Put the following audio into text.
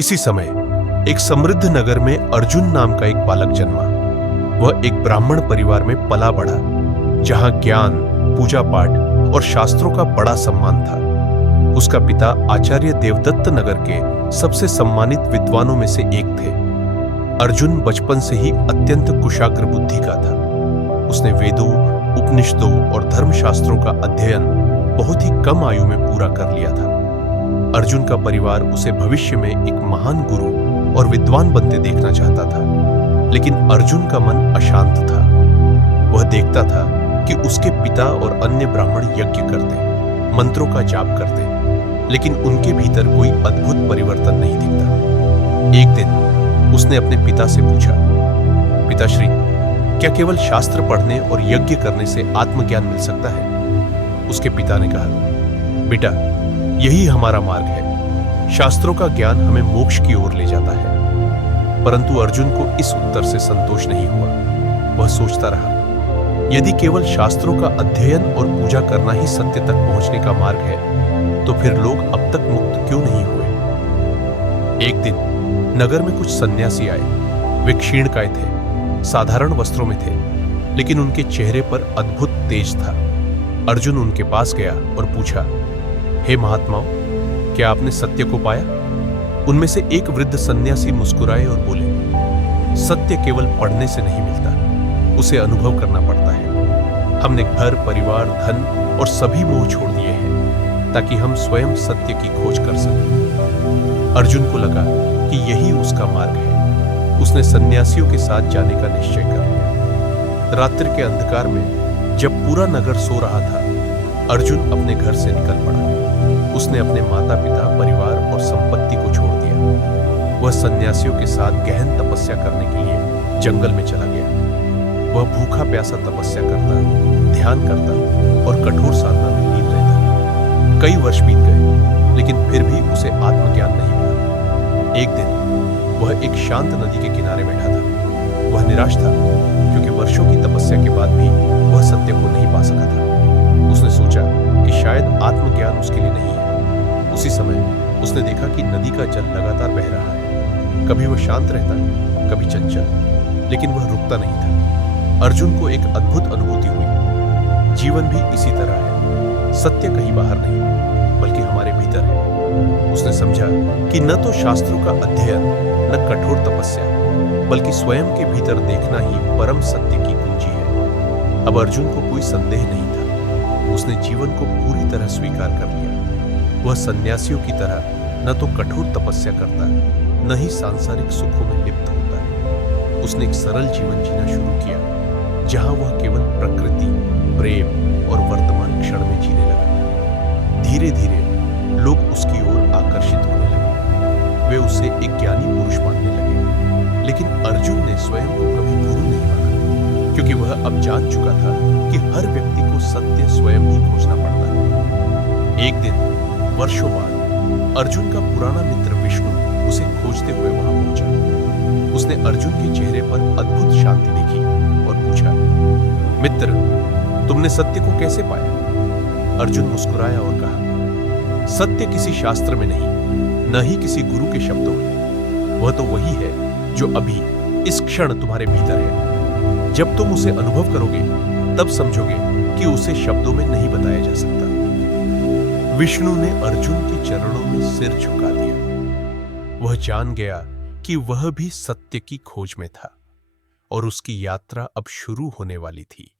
किसी समय एक समृद्ध नगर में अर्जुन नाम का एक बालक जन्मा। वह एक ब्राह्मण परिवार में पला बढ़ा, जहां ज्ञान, पूजा पाठ और शास्त्रों का बड़ा सम्मान था। उसका पिता आचार्य देवदत्त नगर के सबसे सम्मानित विद्वानों में से एक थे। अर्जुन बचपन से ही अत्यंत कुशाग्र बुद्धि का था। उसने वेदों, उपनिषदों और धर्मशास्त्रों का अध्ययन बहुत ही कम आयु में पूरा कर लिया था। अर्जुन का परिवार उसे भविष्य में एक महान गुरु और विद्वान बनते देखना चाहता था, लेकिन अर्जुन का मन अशांत था। वह देखता था कि उसके पिता और अन्य ब्राह्मण यज्ञ करते, मंत्रों का जाप करते, लेकिन उनके भीतर कोई अद्भुत परिवर्तन नहीं दिखता। एक दिन उसने अपने पिता से पूछा, पिताश्री, क्या केवल शास्त्र पढ़ने और यज्ञ करने से आत्मज्ञान मिल सकता है? उसके पिता ने कहा, बेटा, यही हमारा मार्ग है। शास्त्रों का ज्ञान हमें मोक्ष की ओर ले जाता है। परंतु अर्जुन को इस उत्तर से संतोष नहीं हुआ। वह सोचता रहा, यदि केवल शास्त्रों का अध्ययन और पूजा करना ही सत्य तक पहुंचने का मार्ग है, तो फिर लोग अब तक मुक्त क्यों नहीं हुए? एक दिन नगर में कुछ सन्यासी आए। वे क्षीणकाय थे, साधारण वस्त्रों में थे, लेकिन उनके चेहरे पर अद्भुत तेज था। अर्जुन उनके पास गया और पूछा, हे महात्माओं, क्या आपने सत्य को पाया? उनमें से एक वृद्ध सन्यासी मुस्कुराए और बोले, सत्य केवल पढ़ने से नहीं मिलता, उसे अनुभव करना पड़ता है। हमने घर, परिवार, धन और सभी मोह छोड़ दिए हैं ताकि हम स्वयं सत्य की खोज कर सकें। अर्जुन को लगा कि यही उसका मार्ग है। उसने सन्यासियों के साथ जाने का निश्चय कर लिया। रात्रि के अंधकार में जब पूरा नगर सो रहा था, अर्जुन अपने घर से निकल पड़ा। उसने अपने माता पिता, परिवार और संपत्ति को छोड़ दिया। वह सन्यासियों के साथ गहन तपस्या करने के लिए जंगल में चला गया। वह भूखा प्यासा तपस्या करता, ध्यान करता और कठोर साधना में लीन रहता। कई वर्ष बीत गए, लेकिन फिर भी उसे आत्मज्ञान नहीं मिला। एक दिन वह एक शांत नदी के किनारे बैठा था। वह निराश था, क्योंकि वर्षों की तपस्या के बाद भी वह सत्य को नहीं पा सका था। उसने सोचा कि शायद आत्मज्ञान उसके लिए नहीं है। उसी समय उसने देखा कि नदी का जल लगातार बह रहा है। कभी वह शांत रहता, कभी चंचल, लेकिन वह रुकता नहीं था। अर्जुन को एक अद्भुत अनुभूति हुई। जीवन भी इसी तरह है। सत्य कहीं बाहर नहीं, बल्कि हमारे भीतर है। उसने समझा कि न तो शास्त्रों का अध्ययन, न कठोर तपस्या, बल्कि स्वयं के भीतर देखना ही परम सत्य की कुंजी है। अब अर्जुन को कोई संदेह नहीं था। उसने जीवन को पूरी तरह स्वीकार कर लिया। वह सन्यासियों की तरह न तो कठोर तपस्या करता, न ही सांसारिक सुखों में लिप्त होता। उसने एक सरल जीवन जीना शुरू किया, जहां वह केवल प्रकृति, प्रेम और वर्तमान क्षण में जीने लगा। धीरे धीरे लोग उसकी ओर आकर्षित होने लगे। वे उसे एक ज्ञानी पुरुष मानने लगे। लेकिन अर्जुन ने स्वयं को कभी गुरु नहीं माना, क्योंकि वह अब जान चुका था कि हर व्यक्ति को सत्य स्वयं ही खोजना पड़ता है। एक दिन वर्षों बाद अर्जुन का पुराना मित्र विष्णु उसे खोजते हुए वहां पहुंचा। उसने अर्जुन के चेहरे पर अद्भुत शांति देखी और पूछा, मित्र, तुमने सत्य को कैसे पाया? अर्जुन मुस्कुराया और कहा, सत्य किसी शास्त्र में नहीं, न ही किसी गुरु के शब्दों में। वह तो वही है जो अभी इस क्षण तुम्हारे भीतर है। जब तुम उसे अनुभव करोगे, तब समझोगे कि उसे शब्दों में नहीं बताया जा सकता। विष्णु ने अर्जुन के चरणों में सिर झुका दिया। वह जान गया कि वह भी सत्य की खोज में था और उसकी यात्रा अब शुरू होने वाली थी।